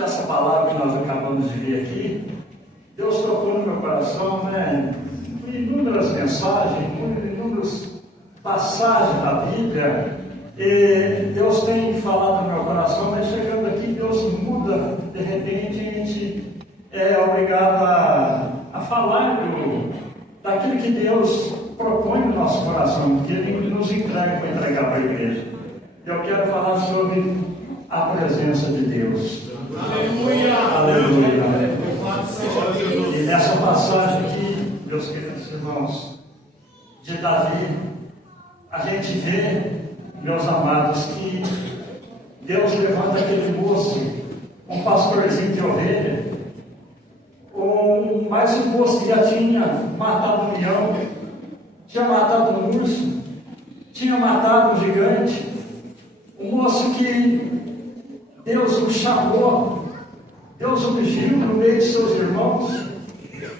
dessa palavra que nós acabamos de ver aqui, Deus tocou no meu coração, né? Inúmeras mensagens, inúmeras passagens da Bíblia, e Deus tem falado no meu coração, mas chegando aqui, Deus muda, de repente a gente é obrigado a falar daquilo que Deus propõe no nosso coração, que Ele nos entrega para entregar para a igreja. Eu quero falar sobre a presença de Deus. Aleluia! Aleluia! E nessa passagem aqui, meus queridos irmãos, de Davi, a gente vê, meus amados, que Deus levanta aquele moço, um pastorzinho de ovelha, mais um moço que já tinha matado um leão, tinha matado um urso, tinha matado um gigante, um moço que Deus o chamou, Deus o ungiu no meio de seus irmãos,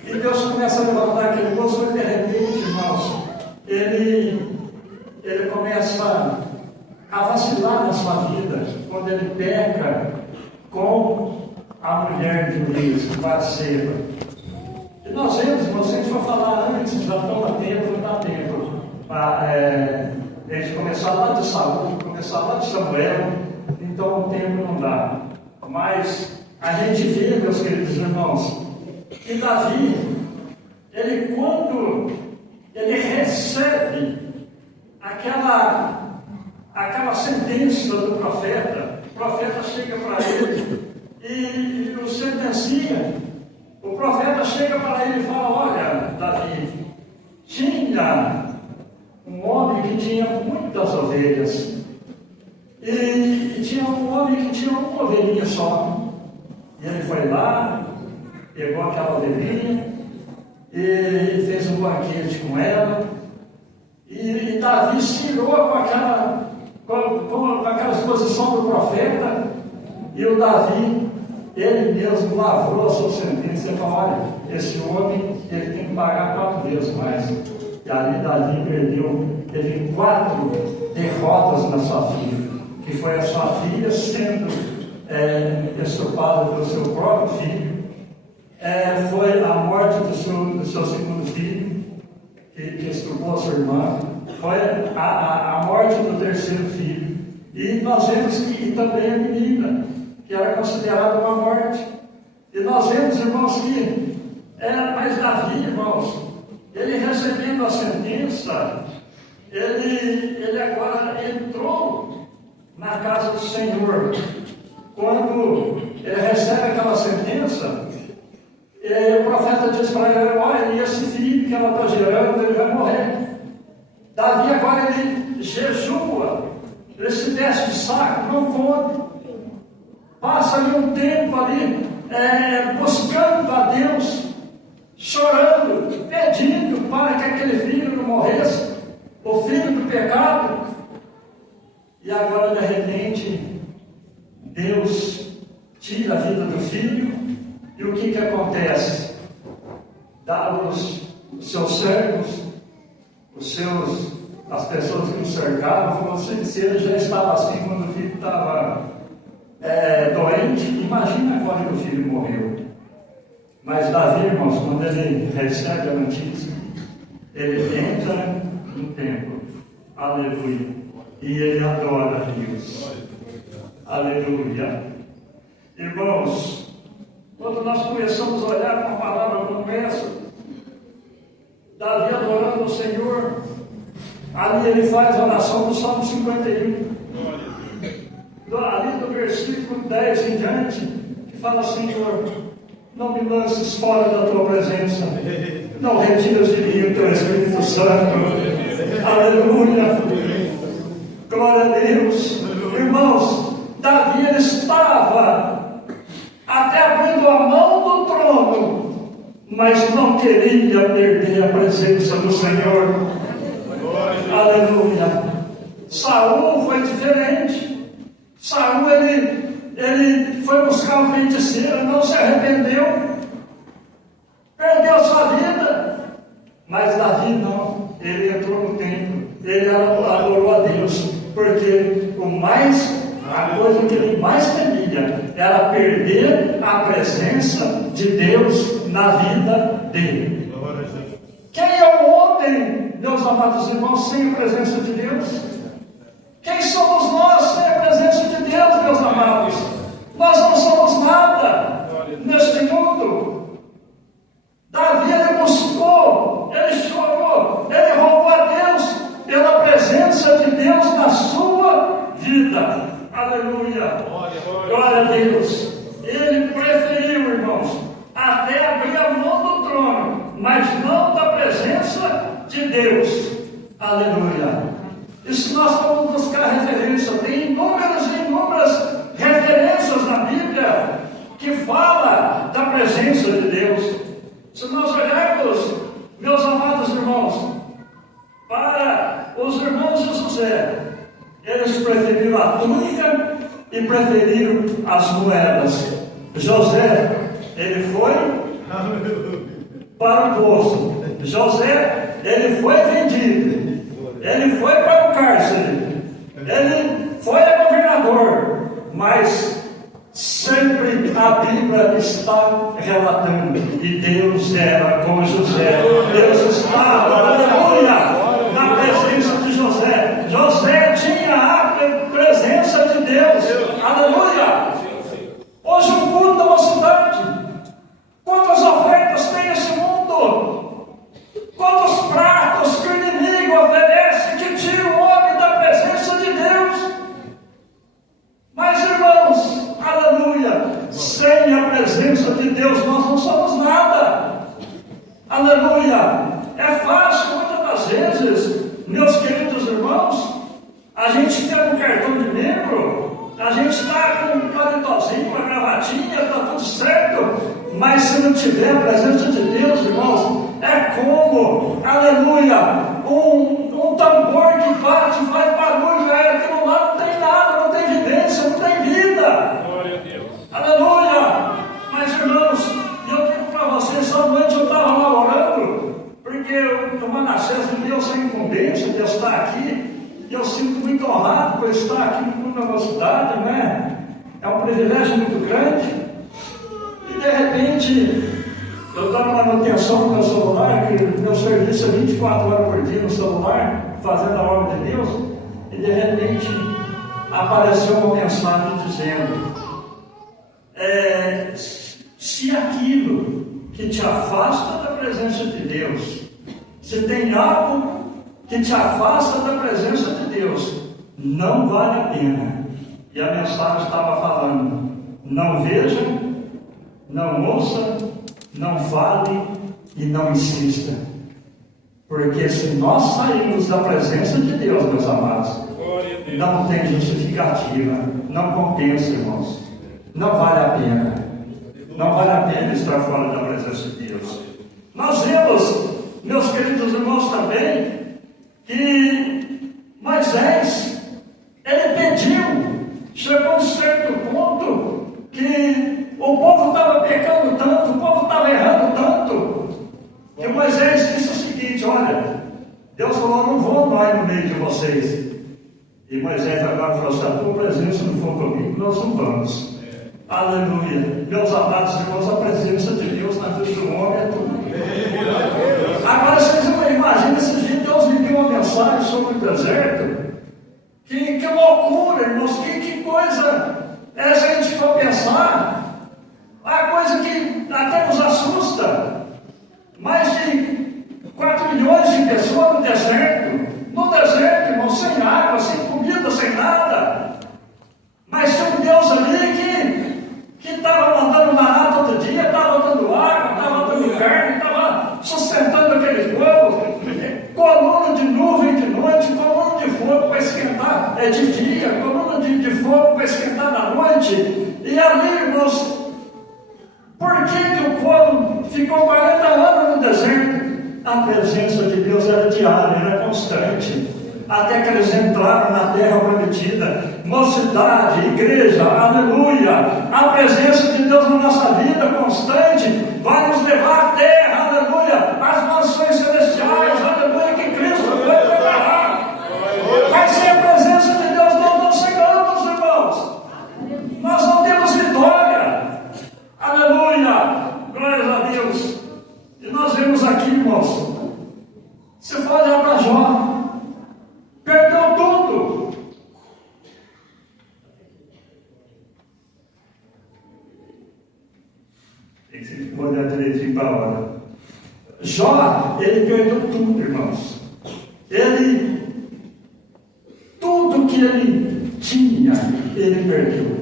e Deus começa a levantar aquele moço, e de repente, irmãos, ele começa a vacilar na sua vida, quando ele peca com a mulher de Urias, Batseba. E nós vemos, irmãos, se a gente for falar antes, já toma tempo, não dá tempo para a gente começar lá de Saul, começar lá de Samuel, então o tempo não dá. Mas a gente vê, meus queridos irmãos, que Davi, quando ele recebe aquela sentença do profeta, o profeta chega para ele e o sentencia. O profeta chega para ele e fala: olha, Davi, tinha um homem que tinha muitas ovelhas, e tinha um homem que tinha uma ovelhinha só. E ele foi lá, pegou aquela ovelhinha, e fez um banquete com ela, e Davi se irou com aquela exposição do profeta, e o Davi, ele mesmo lavrou a sua sentença e falou: olha, esse homem, ele tem que pagar 4 vezes mais. E ali Davi teve 4 derrotas na sua filha, que foi a sua filha sendo estuprada pelo seu próprio filho, foi a morte do seu segundo filho, que estuprou a sua irmã, foi a morte do terceiro filho, e nós vemos que também a menina, que era considerada uma morte. E nós vemos, irmãos, que mas Davi, irmãos, ele recebendo a sentença, ele agora entrou na casa do Senhor. Quando ele recebe aquela sentença, o profeta diz para ele: olha, e esse filho que ela está gerando, ele vai morrer. Davi agora ele jejua, ele se veste de saco, não come, passa ali um tempo ali buscando a Deus, chorando, pedindo para que aquele filho não morresse, o filho do pecado. E agora, de repente, Deus tira a vida do filho, e o que acontece? Os seus servos, as pessoas que o cercavam, falaram assim: se ele já estava assim quando o filho estava doente, imagina agora que o filho morreu. Mas Davi, irmãos, quando ele recebe a notícia, ele entra no templo, aleluia, e ele adora a Deus, aleluia. Irmãos, quando nós começamos a olhar para uma palavra como essa, Davi adorando o Senhor, ali ele faz a oração do Salmo 51, ali do versículo 10 em diante, que fala: Senhor, não me lances fora da tua presença, não retiras de mim o teu Espírito Santo. Aleluia, glória a Deus. Irmãos, Davi ele estava até abrindo a mão do trono, mas não queria perder a presença do Senhor. Aleluia. Saul foi diferente. Saul ele foi buscar uma feiticeira, não se arrependeu, perdeu sua vida. Mas Davi não, ele entrou no templo, ele adorou a Deus, porque a coisa que ele mais temia seria? Era perder a presença de Deus na vida dele. Quem é o homem, meus amados irmãos, sem a presença de Deus? Quem somos nós sem a presença de Deus, meus amados? Nós não somos nada neste mundo. Davi, ele buscou, ele chorou, ele roubou a Deus pela presença de Deus na sua vida. Aleluia! Glória a Deus! Ele preferiu, irmãos, até abrir a mão do trono, mas não da presença de Deus. Aleluia! E se nós formos buscar referência, tem inúmeras e inúmeras referências na Bíblia que fala da presença de Deus. Se nós olharmos, meus amados irmãos, para os irmãos de José, eles preferiram a túnica e preferiram as moedas. José, ele foi para o poço. José, ele foi vendido. Ele foi para o cárcere. Ele foi governador. Mas sempre a Bíblia está relatando. E Deus era com José. Deus estava, aleluia, na presença de José. José tinha a presença de Deus. Aleluia. Hoje o mundo da cidade. Quantas ofertas tem esse mundo? Quantos pratos que o inimigo oferece que tiram o homem da presença de Deus? Mas, irmãos, aleluia, sem a presença de Deus nós não somos nada. Aleluia. É fácil, muitas das vezes, meus queridos irmãos, a gente tem um cartão de membro, a gente está com um palitozinho, uma gravatinha, está tudo certo. Mas se não tiver a presença de Deus, irmãos, é como, aleluia, um tambor que bate, faz barulho, aquilo lá não tem nada, não tem vivência, não tem vida. Glória a Deus. Aleluia. Mas, irmãos, eu digo para vocês, essa noite eu estava lá orando, porque o Manassés me deu essa incumbência de estar aqui, e eu sinto muito honrado por estar aqui no mundo da nossa cidade, né? É um privilégio muito grande. E de repente, eu estava na manutenção do meu celular, que meu serviço é 24 horas por dia no celular, fazendo a obra de Deus, e de repente apareceu uma mensagem dizendo: se aquilo que te afasta da presença de Deus, se tem algo que te afasta da presença de Deus, não vale a pena. E a mensagem estava falando: não veja, não ouça, não fale e não insista. Porque se nós sairmos da presença de Deus, meus amados, não tem justificativa, não compensa, irmãos. Não vale a pena. Não vale a pena estar fora da presença de Deus. Nós vemos, meus queridos irmãos, também, que Moisés, ele pediu, chegou a um certo ponto, que o povo estava pecando tanto, o povo estava errando tanto, que Moisés disse o seguinte: olha, Deus falou, não vou mais no meio de vocês. E Moisés agora falou: se a tua presença não for comigo, nós não vamos. Aleluia. Meus amados irmãos, a presença de Deus na vida do homem é tudo. Agora vocês imaginam, esse dia Deus me deu uma mensagem sobre o deserto. Que loucura, irmãos, que coisa é, se a gente for pensar, a coisa que até nos assusta. Mais de 4 milhões de pessoas no deserto, irmão, sem água, sem comida, sem nada. Mas tinha um Deus ali que estava mandando maná todo dia, estava dando água, estava dando carne, estava sustentando aquele povo. Coluna de nuvem de noite, coluna de fogo para esquentar de dia, coluna de fogo para esquentar na noite. E ali, irmãos, por que o povo ficou 40 anos no deserto? A presença de Deus era diária, era constante, até que eles entraram na terra prometida. Mocidade, igreja, aleluia, a presença de Deus na nossa vida constante vai nos levar à terra, aleluia, às mansões celestiais, aleluia, que Cristo vai preparar. Mas sem a presença de Deus nós não chegamos, irmãos. Nós não temos Tem que olhar direitinho para a hora. Jó, ele perdeu tudo, irmãos. Tudo que ele tinha, ele perdeu.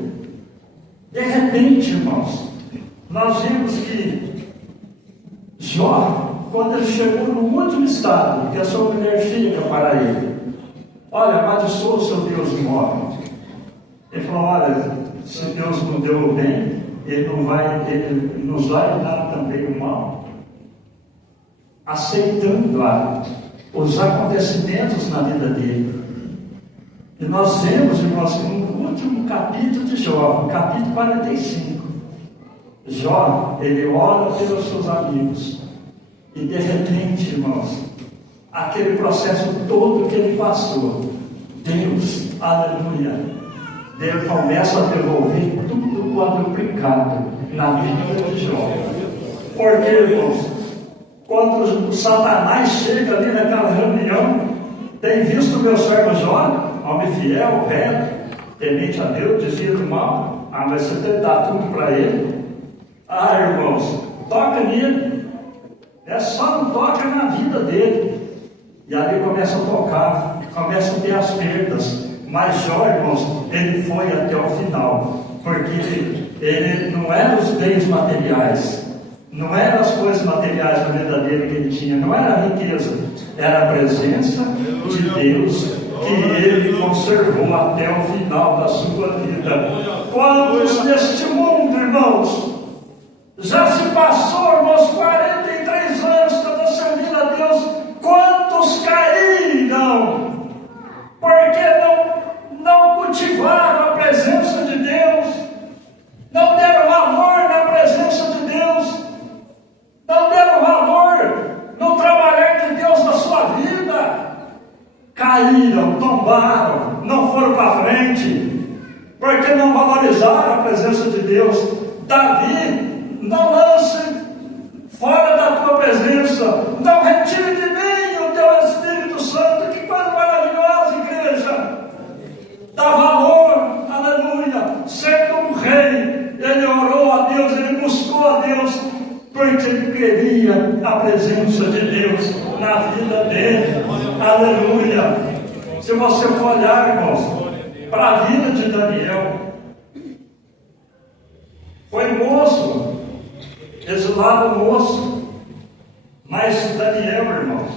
De repente, irmãos, nós vimos que Jó, quando ele chegou no último estado, que a sua mulher chega para ele, olha, amaldiçoa o seu Deus e morre. Ele falou, olha, se Deus não deu o bem, ele nos vai dar também o mal. Aceitando os acontecimentos na vida dele. E nós vemos, irmãos, no último capítulo de Jó, capítulo 45, Jó, ele ora pelos seus amigos. E de repente, irmãos, aquele processo todo que ele passou, Deus, aleluia, Deus começa a devolver tudo quadruplicado na vida de Jó. Porque, irmãos, quando o Satanás chega ali naquela reunião, tem visto o meu servo Jó, homem fiel, reto, temente a Deus, desvia do mal. Mas você tem que dar tudo para ele. Irmãos, toca nele. Só não toca na vida dele. E ali começa a tocar, começa a ter as perdas. Mas Jó, irmãos, ele foi até o final. Porque ele não eram os bens materiais, não eram as coisas materiais da vida dele que ele tinha, não era a riqueza, era a presença de Deus que ele conservou até o final da sua vida. Quantos neste mundo, irmãos, já se passou, irmãos, 43 anos estão servindo a Deus, quantos caíram, porque não cultivaram a presença de Deus, não deram valor na presença de Deus, não deram valor no trabalhar de Deus na sua vida, caíram, tombaram, não foram para frente, porque não valorizaram a presença de Deus. Davi, não lance fora da tua presença, não retire de mim o teu Espírito Santo. Que coisa maravilhosa, igreja! Dá valor, aleluia. Sendo um rei, ele orou a Deus, ele buscou a Deus, porque ele queria a presença de Deus na vida dele, aleluia. Se você for olhar, irmãos, para a vida de Daniel, foi moço, exilado moço, mas Daniel, irmãos,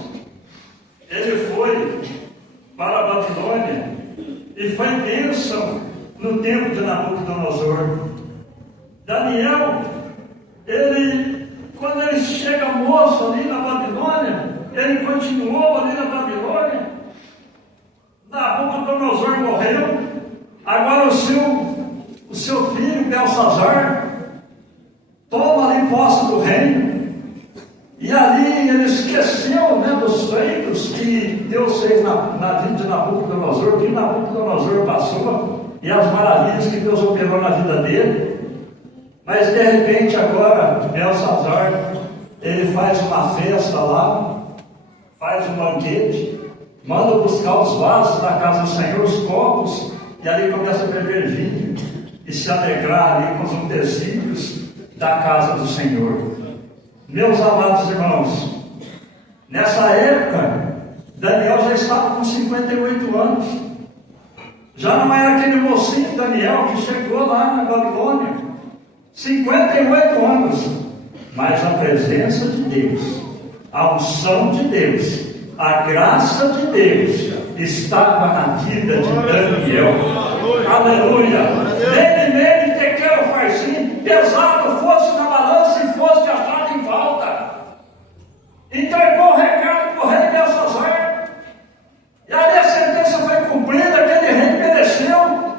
ele foi para a Babilônia e foi bênção no tempo de Nabucodonosor. Daniel, quando ele chega moço ali na Babilônia, ele continuou ali na Babilônia. Nabucodonosor morreu, agora o seu filho Belsazar toma ali posse do reino, e ali ele esqueceu, dos feitos que Deus fez na vida de Nabucodonosor, que Nabucodonosor passou, e as maravilhas que Deus operou na vida dele. Mas de repente agora Belsazar, ele faz uma festa lá, faz um banquete, manda buscar os vasos da casa do Senhor, os copos, e ali começa a beber vinho e se alegrar ali com os utensílios da casa do Senhor. Meus amados irmãos, nessa época Daniel já estava com 58 anos, já não era aquele mocinho Daniel que chegou lá na Babilônia, 58 anos, mas a presença de Deus, a unção de Deus, a graça de Deus estava na vida de Daniel. Aleluia! Nele te quero farsim, pesado fosse na balança e fosse achado em falta. Entregou o recado para o rei Belsazar, e ali a sentença foi cumprida, aquele rei mereceu.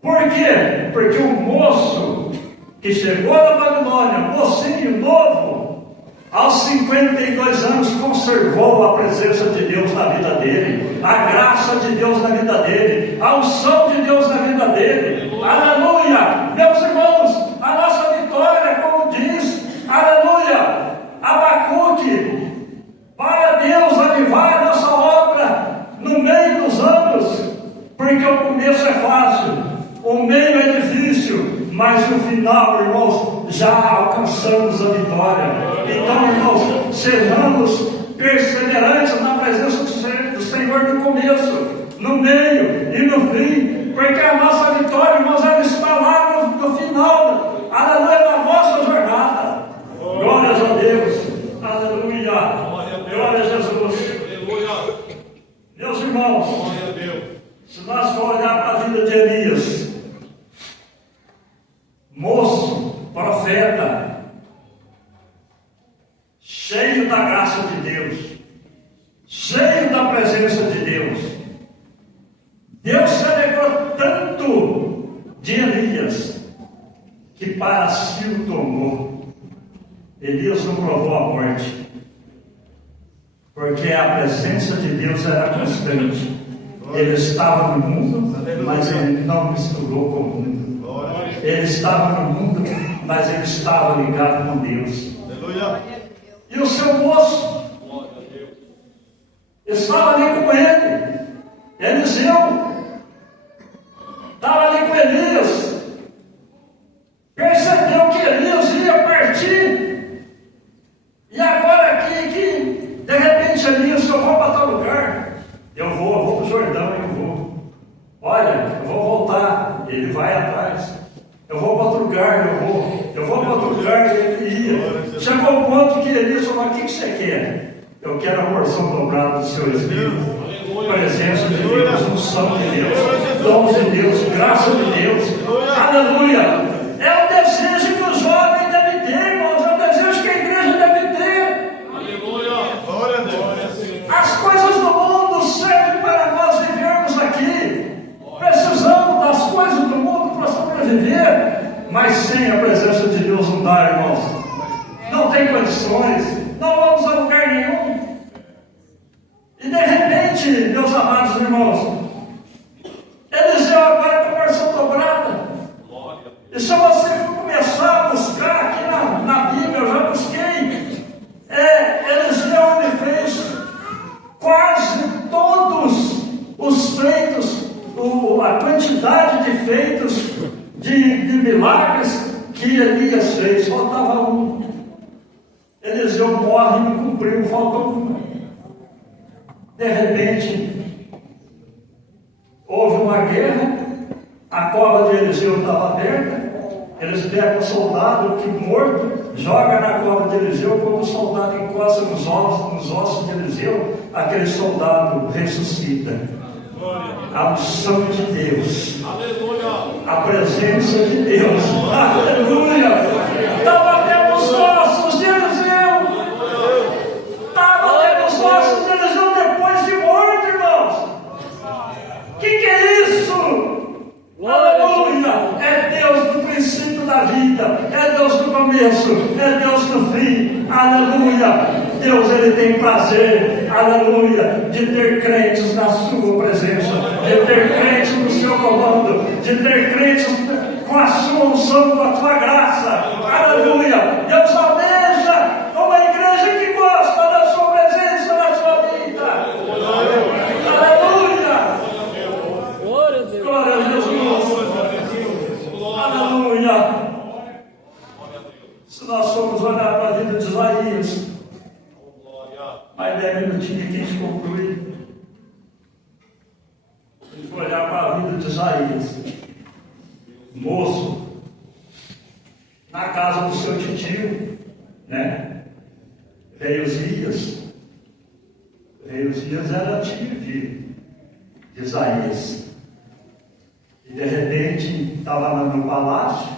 Por quê? Porque o moço que chegou da Babilônia, mocinho novo, aos 52 anos conservou a presença de Deus na vida dele, a graça de Deus na vida dele, a unção de Deus na vida dele. Aleluia! Meus irmãos, a nossa vitória, como diz, aleluia, Abacuque, para Deus avivar a nossa obra no meio dos anos, porque o começo é fácil, o meio é difícil, mas no final, irmãos, já alcançamos a vitória. Então, irmãos, sejamos perseverantes na presença do Senhor no começo, no meio e no fim, porque a nossa vitória, irmãos, ela está lá no final, aleluia, da nossa jornada. Glórias a Deus, aleluia, glória a Jesus. Meus irmãos, se nós for olhar para a vida de Elias, moço, profeta, cheio da graça de Deus, cheio da presença de Deus, Deus se alegrou tanto de Elias, que para si o tomou. Elias não provou a morte, porque a presença de Deus era constante. Ele estava no mundo, mas ele não misturou com o mundo. Ele estava no mundo, mas ele estava ligado com Deus. E o seu moço estava ali com ele, Eliseu, estava ali com Elias, percebeu que Elias ia partir, e agora aqui, que de repente Elias, eu vou para tal lugar, eu vou para o Jordão, eu vou, olha, eu vou voltar, ele vai atrás, eu vou para outro lugar, eu vou para outro lugar, ele ia, chegou ao ponto que Elias falou, o que você quer? Eu quero a porção dobrada do seu Espírito, presença de Deus, unção de Deus, dons de Deus, graça de Deus, aleluia. É o desejo que o jovem deve ter, irmãos, é o desejo que a igreja deve ter. Aleluia, glória a Deus. As coisas do mundo servem para nós vivermos aqui, precisamos das coisas do mundo para sobreviver, mas sem a presença de Deus não dá, irmãos, não tem condições, não vamos a lugar nenhum. E de repente, meus amados irmãos, Eliseu agora com a porção dobrada. E se você começar a buscar aqui na Bíblia, eu já busquei, Eliseu ele fez quase todos os feitos, a quantidade de feitos, de milagres que Elias fez, faltava um. Eliseu morre e não cumpriu, faltou um. De repente, houve uma guerra, a cova de Eliseu estava aberta, eles pegam o soldado que morto, joga na cova de Eliseu, quando o soldado encosta nos ossos de Eliseu, aquele soldado ressuscita. A unção de Deus, a presença de Deus, aleluia, estava até nos ossos de Eliseu, estava até nos ossos de Eliseu depois de morto, irmãos. Que é isso? Aleluia! É Deus no princípio da vida, é Deus no começo, é Deus no fim, aleluia! Deus ele tem prazer, aleluia, de ter crentes na sua presença, de ter crentes no seu comando, de ter crentes com a sua unção, com a sua graça, aleluia! Deus almeja uma igreja que gosta da sua presença na sua vida, aleluia! Glória a Jesus, aleluia! Se nós formos olhar para a vida de Isaías, mas 10 minutinhos que a gente conclui. A gente vai olhar para a vida de Isaías, moço, na casa do seu tio, né? Rei Uzias era tio de Isaías. E de repente estava lá no palácio,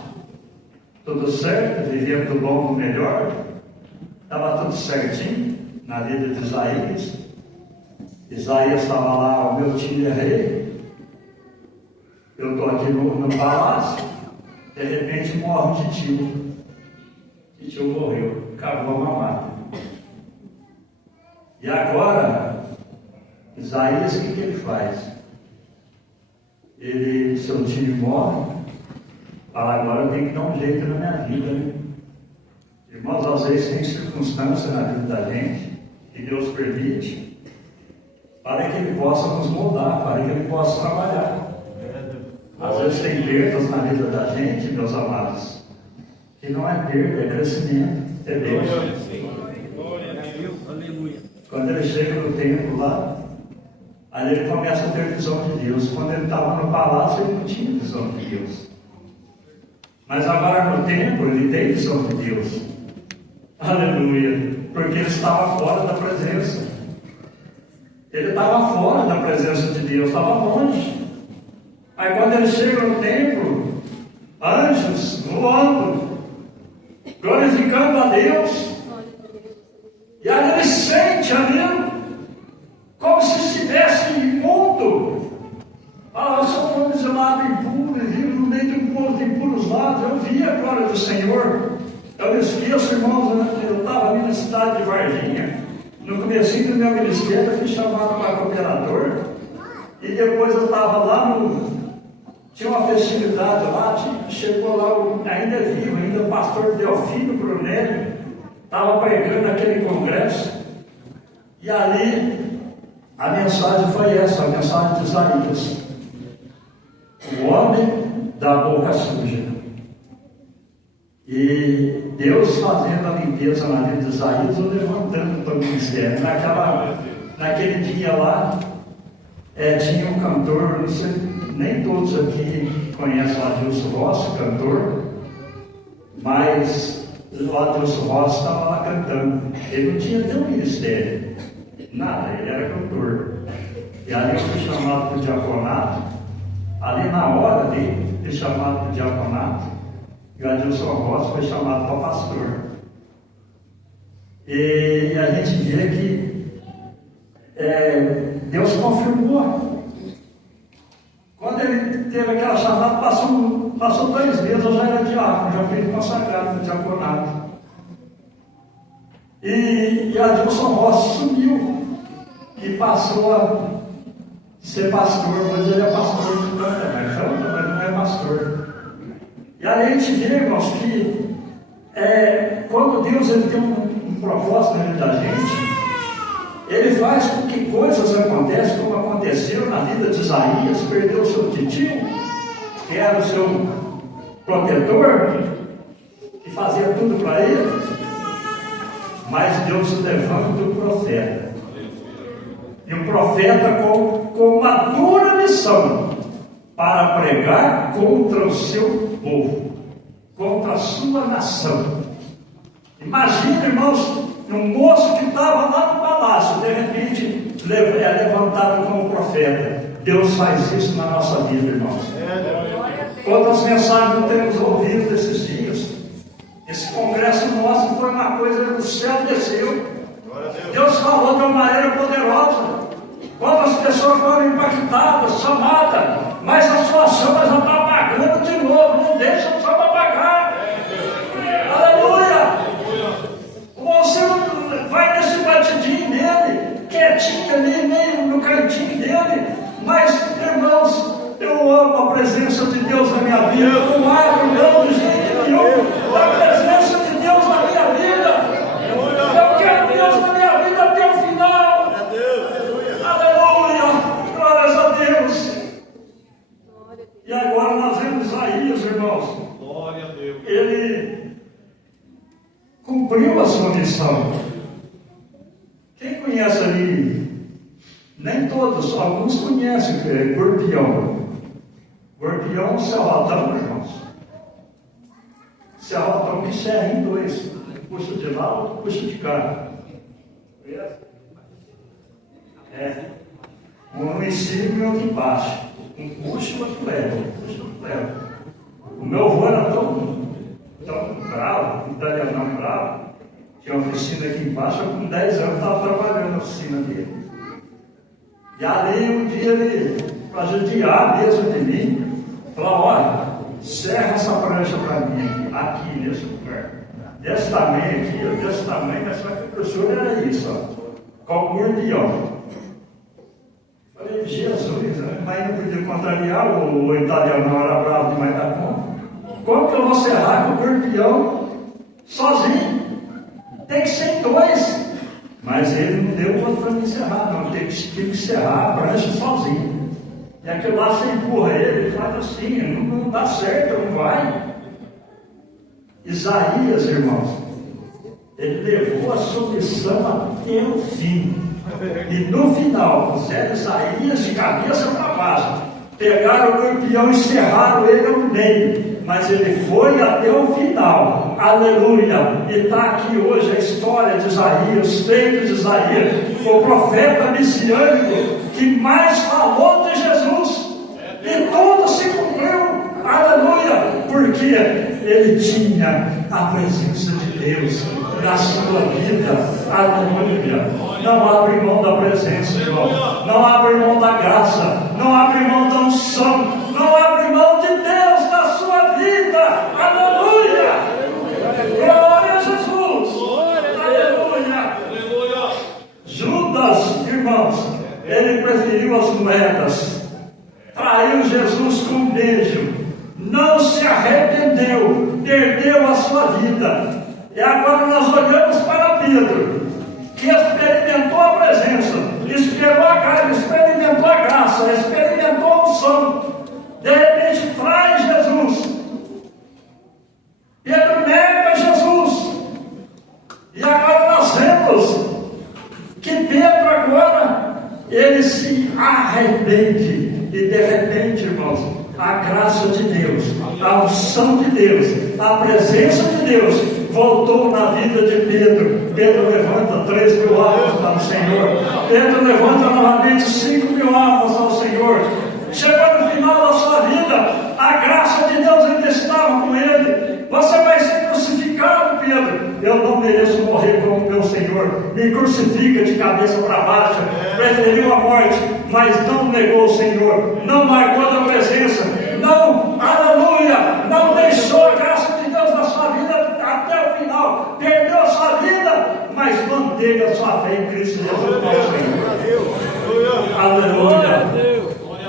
tudo certo, vivendo do bom do melhor, estava tudo certinho na vida de Isaías. Isaías estava lá, o meu tio é rei, eu estou aqui no palácio, de repente morre o tio morreu, acabou a mamata. E agora, Isaías, o que ele faz? Seu tio morre, fala, agora eu tenho que dar um jeito na minha vida, né? Irmãos, às vezes tem circunstâncias na vida da gente que Deus permite para que Ele possa nos moldar, para que Ele possa trabalhar. Às vezes tem perdas na vida da gente, meus amados, que não é perda, é crescimento, é Deus. Quando ele chega no templo lá, aí ele começa a ter visão de Deus. Quando ele estava no palácio, ele não tinha visão de Deus. Mas agora no templo, ele tem visão de Deus. Aleluia. Porque ele estava fora da presença. Ele estava fora da presença de Deus, estava longe. Aí quando ele chega no templo, anjos voando, glorificando a Deus. E aí ele sente ali, como se estivesse imundo. Eu sou um exilado impuro, e vivo no meio de um povo de impuros lados. Eu vi a glória do Senhor. Eu me esqueço, irmãos, eu estava ali na cidade de Varginha. No comecinho do meu ministério, eu fui chamado para cooperador. E depois eu estava lá tinha uma festividade lá, chegou lá, ainda é vivo, ainda o pastor Delfino Brunelli, estava pregando aquele congresso. E ali, a mensagem foi essa, a mensagem de Isaías. O homem da boca suja. E Deus fazendo a limpeza na vida de Isaías, ou levantando para o ministério. Naquele dia lá, tinha um cantor, não sei, nem todos aqui conhecem o Adilson Rossi, cantor, mas o Adilson Rossi estava lá cantando. Ele não tinha nenhum ministério, nada, ele era cantor. E ali eu fui chamado para o diaconato. Ali na hora dele, fui chamado para o diaconato. E o Adilson Rossi foi chamado para pastor. E a gente vê que Deus confirmou. Quando ele teve aquela chamada, passou 2 meses, eu já era diácono, já fui consagrado no diaconato. E Adilson Rossi sumiu e passou a ser pastor, mas ele é pastor de canta, mas não é pastor. E aí a gente vê, irmãos, que quando Deus ele tem um propósito na vida da gente, ele faz com que coisas aconteçam, como aconteceu na vida de Isaías. Perdeu o seu titio, que era o seu protetor, que fazia tudo para ele, mas Deus levanta o profeta. E o profeta com uma dura missão para pregar contra o seu povo, contra a sua nação. Imagina, irmãos, um moço que estava lá no palácio, de repente é levantado como profeta. Deus faz isso na nossa vida, irmãos. Quantas mensagens não temos ouvido desses dias? Esse congresso nosso foi uma coisa do céu desceu. Deus falou de uma maneira poderosa. Quantas pessoas foram impactadas, chamadas, mas a sua chama já está apagando de novo. Não deixa a chama apagar. Aleluia! Você vai nesse batidinho dele, quietinho ali, meio no cantinho dele, mas, irmãos, eu amo a presença de Deus na minha vida. Eu não abro mão de jeito nenhum da presença de Deus na minha vida. Eu quero Deus na minha vida até o final. Aleluia! Glórias a Deus. E agora nós vemos Isaías, irmãos. Glória a Deus. Ele cumpriu a sua missão. Quem conhece ali? Nem todos, alguns conhecem o que é Gorpião. Gorpião, serrotão, irmãos. Serrotão que serra em 2. Puxa de lá, outro puxa de cá. Um em cima e outro embaixo. Um puxa e outro leva. Puxa e outro leva. O meu avô era tão bravo, italiano bravo. Tinha uma oficina aqui embaixo, eu com 10 anos estava trabalhando na oficina dele. E ali um dia ele, para judiar mesmo de mim, falou: olha, serra essa prancha para mim aqui nesse lugar. Desse tamanho aqui, desse tamanho, mas só que o professor era isso, ó, com o gordião. Falei: Jesus, mas não podia contrariar, o italiano não era bravo demais da conta. Como que eu vou serrar com o gordião sozinho? Tem que ser em 2. Mas ele não deu outro para me encerrar, não. Tem que encerrar a prancha sozinho. E aquilo lá você empurra ele, faz assim, não dá certo, não vai. Isaías, irmãos, ele levou a submissão até o fim. E no final, puseram Isaías de cabeça para baixo, pegaram o lampião e cerraram ele ao meio, mas ele foi até o final, aleluia. E está aqui hoje a história de Isaías, os feitos de Isaías, o profeta messiânico que mais falou de Jesus, e tudo se cumpriu, aleluia, porque ele tinha a presença de Deus na sua vida, aleluia. Não abre mão da presença, irmão. Não abre mão da graça. Não abre mão da unção. Não abre mão de Deus na sua vida. Aleluia! Glória a Jesus! Aleluia! Judas, irmãos, ele preferiu as moedas. Traiu Jesus com um beijo. Não se arrependeu. Perdeu a sua vida. E agora nós olhamos para Pedro, que experimentou a presença, experimentou a graça, experimentou a unção. De repente traz Jesus. Pedro nega Jesus. E agora nós vemos que Pedro agora, ele se arrepende. E de repente, irmãos, a graça de Deus, a unção de Deus, a presença de Deus voltou na vida de Pedro. Pedro levanta 3.000 almas para o Senhor. Pedro levanta novamente 5.000 almas ao Senhor. Chegou no final da sua vida, a graça de Deus ainda estava com ele. Você vai ser crucificado, Pedro. Eu não mereço morrer como meu Senhor. Me crucifica de cabeça para baixo. Preferiu a morte, mas não negou o Senhor. Não marcou da presença. Não, aleluia, não deixou a graça de Deus na sua vida até o final. Perdeu a sua vida, mas manteve a sua fé em Cristo Jesus, nosso Senhor. Aleluia.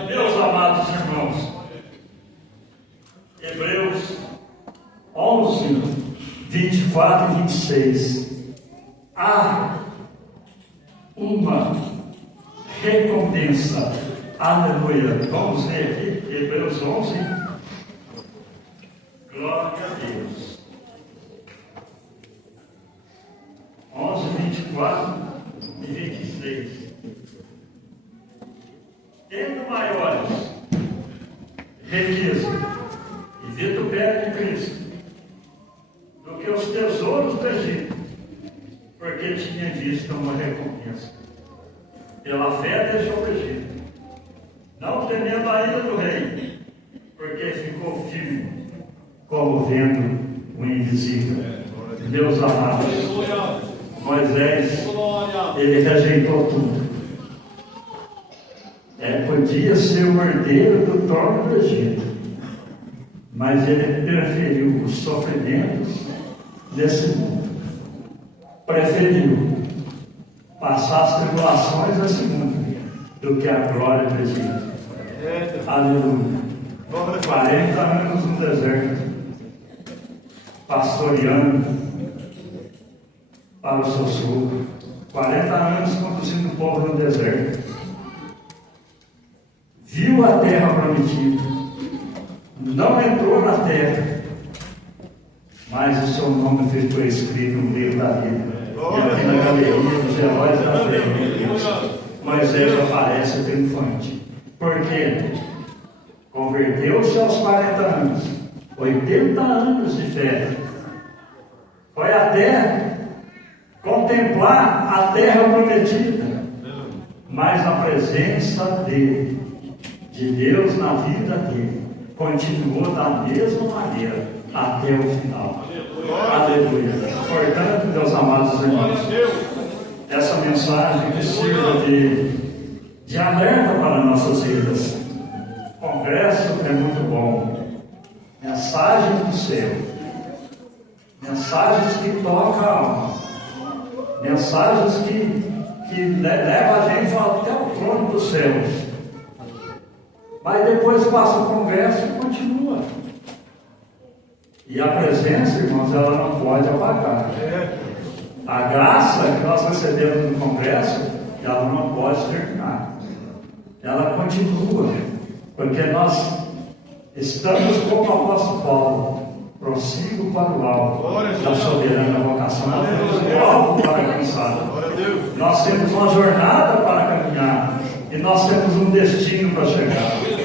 Meus amados irmãos, Hebreus 11, 24 e 26. Há uma recompensa. Aleluia. Vamos ler aqui, Hebreus 11. Glória a Deus. 11, 24 e 26. Tendo maiores riquezas e vitupério de Cristo do que os tesouros do Egito, porque tinha visto uma recompensa. Pela fé deixou o Egito, não temendo a ira do rei, porque ficou firme, como vendo o invisível. Deus amado, Moisés, ele rejeitou tudo. Podia ser o herdeiro do trono do Egito, mas ele preferiu os sofrimentos desse mundo. Preferiu passar as tribulações desse mundo do que a glória do Egito. Aleluia. 40 anos no deserto, pastoreando para o seu sogro. 40 anos conduzindo o povo no deserto. Viu a terra prometida, não entrou na terra, mas o seu nome ficou escrito no livro da vida. E aqui na galeria dos heróis da fé, Moisés aparece triunfante. Por quê? Converteu-se aos 40 anos, 80 anos de fé. Foi até contemplar a terra prometida, mas a presença dele, de Deus na vida dele, continuou da mesma maneira até o final. Aleluia. Portanto, meus amados irmãos, essa mensagem que sirva de alerta para nossas vidas. O congresso é muito bom. Mensagens do céu, mensagens que tocam a alma, mensagens que levam a gente até o trono dos céus. Mas depois passa o congresso e continua. E a presença, irmãos, ela não pode apagar. A graça que nós recebemos no congresso, ela não pode terminar. Ela continua. Porque nós estamos, como o apóstolo Paulo, prossigo para o alto da soberana vocação. Nós temos um alvo para alcançar. Nós temos uma jornada para caminhar. E nós temos um destino para chegar.